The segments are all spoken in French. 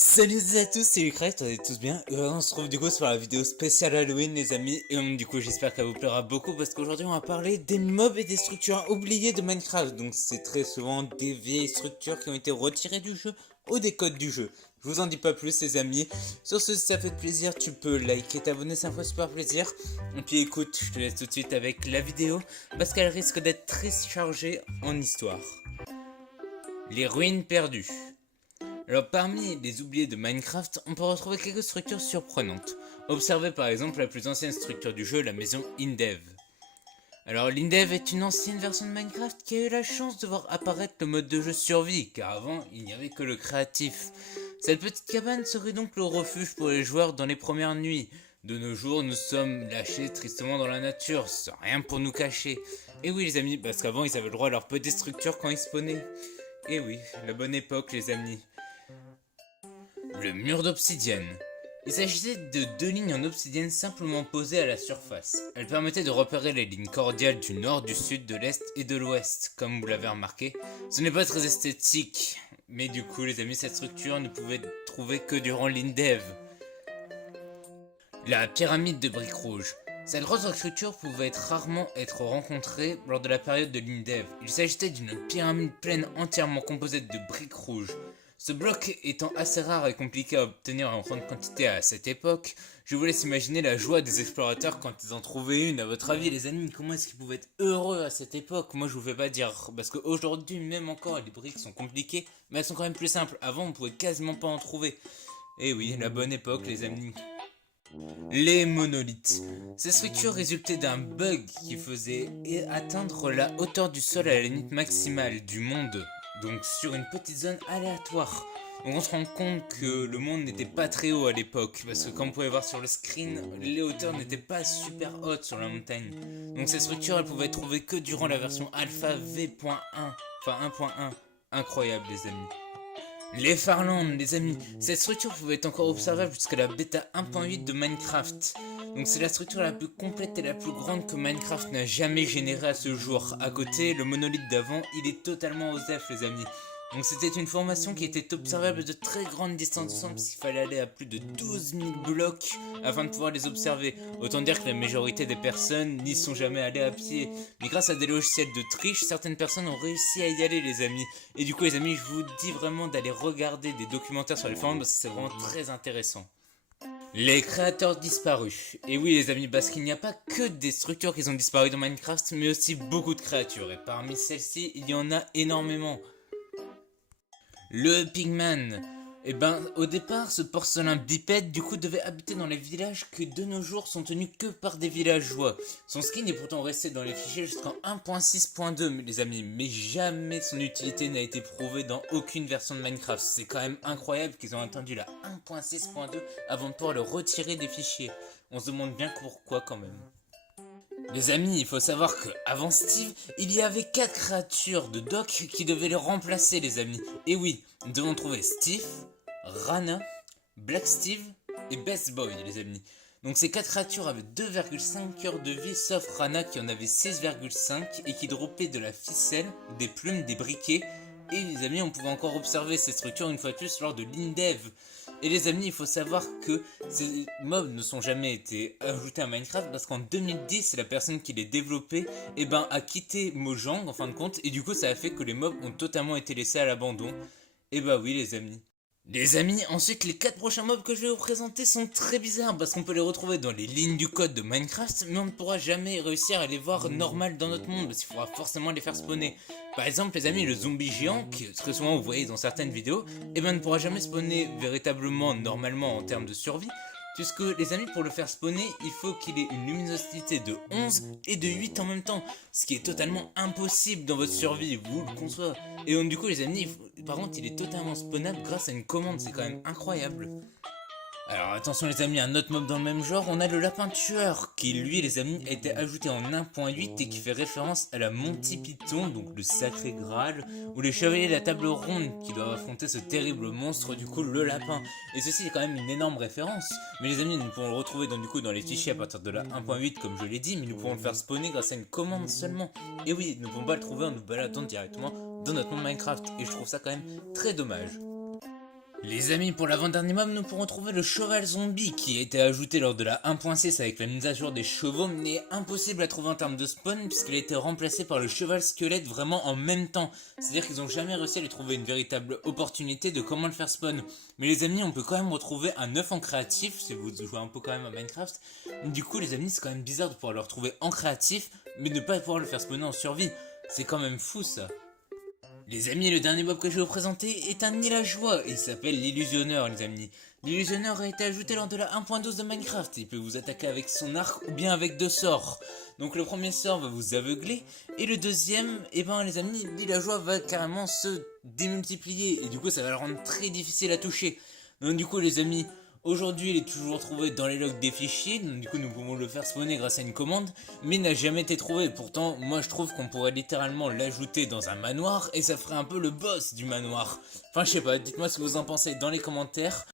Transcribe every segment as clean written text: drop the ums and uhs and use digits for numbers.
Salut à tous, c'est Lucrète, on est tous bien. On se retrouve du coup sur la vidéo spéciale Halloween les amis. Et du coup j'espère qu'elle vous plaira beaucoup parce qu'aujourd'hui on va parler des mobs et des structures oubliées de Minecraft. Donc c'est très souvent des vieilles structures qui ont été retirées du jeu ou des codes du jeu. Je vous en dis pas plus les amis. Sur ce, si ça fait plaisir, tu peux liker, t'abonner, ça me fait super plaisir. Et puis écoute, je te laisse tout de suite avec la vidéo parce qu'elle risque d'être très chargée en histoire. Les ruines perdues. Alors parmi les oubliés de Minecraft, on peut retrouver quelques structures surprenantes. Observez par exemple la plus ancienne structure du jeu, la maison Indev. Alors l'Indev est une ancienne version de Minecraft qui a eu la chance de voir apparaître le mode de jeu survie, car avant il n'y avait que le créatif. Cette petite cabane serait donc le refuge pour les joueurs dans les premières nuits. De nos jours, nous sommes lâchés tristement dans la nature, sans rien pour nous cacher. Et oui les amis, parce qu'avant ils avaient le droit à leur petite structure quand ils spawnaient. Et oui, la bonne époque les amis. Le mur d'obsidienne. Il s'agissait de deux lignes en obsidienne simplement posées à la surface. Elles permettaient de repérer les lignes cordiales du nord, du sud, de l'est et de l'ouest. Comme vous l'avez remarqué, ce n'est pas très esthétique, mais du coup les amis, cette structure ne pouvait être trouvée que durant l'Indev. La pyramide de briques rouges. Cette grosse structure pouvait rarement être rencontrée lors de la période de l'Indev. Il s'agissait d'une pyramide pleine entièrement composée de briques rouges. Ce bloc étant assez rare et compliqué à obtenir en grande quantité à cette époque, je vous laisse imaginer la joie des explorateurs quand ils en trouvaient une. À votre avis les amis, comment est-ce qu'ils pouvaient être heureux à cette époque? Moi je vous fais pas dire, parce qu'aujourd'hui même encore les briques sont compliquées, mais elles sont quand même plus simples. Avant on pouvait quasiment pas en trouver. Et oui, la bonne époque les amis. Les monolithes. Ces structures résultaient d'un bug qui faisait atteindre la hauteur du sol à la limite maximale du monde, donc sur une petite zone aléatoire. Donc on se rend compte que le monde n'était pas très haut à l'époque, parce que comme vous pouvez voir sur le screen, les hauteurs n'étaient pas super hautes sur la montagne. Donc ces structures elles pouvaient être trouvées que durant la version alpha v.1, enfin 1.1. Incroyable les amis. Les Farlands, les amis, cette structure pouvait être encore observable jusqu'à la bêta 1.8 de Minecraft. Donc c'est la structure la plus complète et la plus grande que Minecraft n'a jamais générée à ce jour. À côté, le monolithe d'avant, il est totalement aux F les amis. Donc c'était une formation qui était observable de très grandes distances parce qu'il fallait aller à plus de 12 000 blocs afin de pouvoir les observer. Autant dire que la majorité des personnes n'y sont jamais allées à pied. Mais grâce à des logiciels de triche, certaines personnes ont réussi à y aller les amis. Et du coup les amis, je vous dis vraiment d'aller regarder des documentaires sur les forums parce que c'est vraiment très intéressant. Les créateurs disparus. Et oui les amis, parce qu'il n'y a pas que des structures qui ont disparu dans Minecraft, mais aussi beaucoup de créatures. Et parmi celles-ci, il y en a énormément. Le Pigman. Eh ben, au départ, ce porcelain bipède, du coup, devait habiter dans les villages que de nos jours sont tenus que par des villageois. Son skin est pourtant resté dans les fichiers jusqu'en 1.6.2, les amis, mais jamais son utilité n'a été prouvée dans aucune version de Minecraft. C'est quand même incroyable qu'ils ont attendu la 1.6.2 avant de pouvoir le retirer des fichiers. On se demande bien pourquoi quand même. Les amis, il faut savoir que avant Steve, il y avait 4 créatures de Doc qui devaient le remplacer les amis. Et oui, nous devons trouver Steve, Rana, Black Steve et Best Boy les amis. Donc ces 4 créatures avaient 2,5 heures de vie sauf Rana qui en avait 6,5 et qui droppait de la ficelle, des plumes, des briquets. Et les amis, on pouvait encore observer ces structures une fois de plus lors de l'Indev. Et les amis, il faut savoir que ces mobs ne sont jamais été ajoutés à Minecraft parce qu'en 2010, la personne qui les développait a quitté Mojang en fin de compte et du coup ça a fait que les mobs ont totalement été laissés à l'abandon. Et bah oui les amis. Les amis, ensuite les 4 prochains mobs que je vais vous présenter sont très bizarres parce qu'on peut les retrouver dans les lignes du code de Minecraft mais on ne pourra jamais réussir à les voir normal dans notre monde parce qu'il faudra forcément les faire spawner. Par exemple les amis, le zombie géant, que très souvent vous voyez dans certaines vidéos, ne pourra jamais spawner véritablement normalement en termes de survie puisque les amis, pour le faire spawner, il faut qu'il ait une luminosité de 11 et de 8 en même temps, ce qui est totalement impossible dans votre survie, vous le concevez. Et donc du coup les amis, par contre il est totalement spawnable grâce à une commande, c'est quand même incroyable. Alors attention les amis, un autre mob dans le même genre, on a le lapin tueur, qui lui les amis a été ajouté en 1.8 et qui fait référence à la Monty Python, donc le sacré Graal, ou les chevaliers de la table ronde qui doivent affronter ce terrible monstre du coup le lapin. Et ceci est quand même une énorme référence, mais les amis nous pouvons le retrouver dans les fichiers à partir de la 1.8 comme je l'ai dit, mais nous pouvons le faire spawner grâce à une commande seulement. Et oui, nous ne pouvons pas le trouver en nous baladant directement dans notre monde Minecraft, et je trouve ça quand même très dommage. Les amis, pour l'avant-dernier mob, nous pourrons trouver le cheval zombie qui a été ajouté lors de la 1.6 avec la mise à jour des chevaux, mais impossible à trouver en termes de spawn puisqu'il a été remplacé par le cheval squelette vraiment en même temps. C'est-à-dire qu'ils n'ont jamais réussi à lui trouver une véritable opportunité de comment le faire spawn. Mais les amis, on peut quand même retrouver un œuf en créatif si vous jouez un peu quand même à Minecraft. Du coup, les amis, c'est quand même bizarre de pouvoir le retrouver en créatif, mais de ne pas pouvoir le faire spawner en survie. C'est quand même fou ça. Les amis, le dernier mob que je vais vous présenter est un villageois et il s'appelle l'illusionneur, les amis. L'illusionneur a été ajouté lors de la 1.12 de Minecraft. Il peut vous attaquer avec son arc ou bien avec deux sorts. Donc le premier sort va vous aveugler et le deuxième, eh ben les amis, le villageois va carrément se démultiplier et du coup ça va le rendre très difficile à toucher. Donc du coup les amis, aujourd'hui, il est toujours trouvé dans les logs des fichiers, donc du coup nous pouvons le faire spawner grâce à une commande, mais n'a jamais été trouvé. Pourtant, moi je trouve qu'on pourrait littéralement l'ajouter dans un manoir et ça ferait un peu le boss du manoir. Enfin, je sais pas, dites-moi ce que vous en pensez dans les commentaires.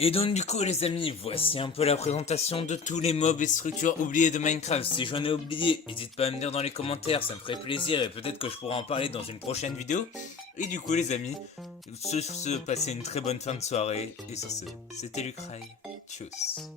Et donc du coup les amis, voici un peu la présentation de tous les mobs et structures oubliées de Minecraft. Si j'en ai oublié, n'hésite pas à me dire dans les commentaires, ça me ferait plaisir et peut-être que je pourrai en parler dans une prochaine vidéo. Et du coup les amis, passez une très bonne fin de soirée. Et sur ce, c'était Lucraï. Tchuss.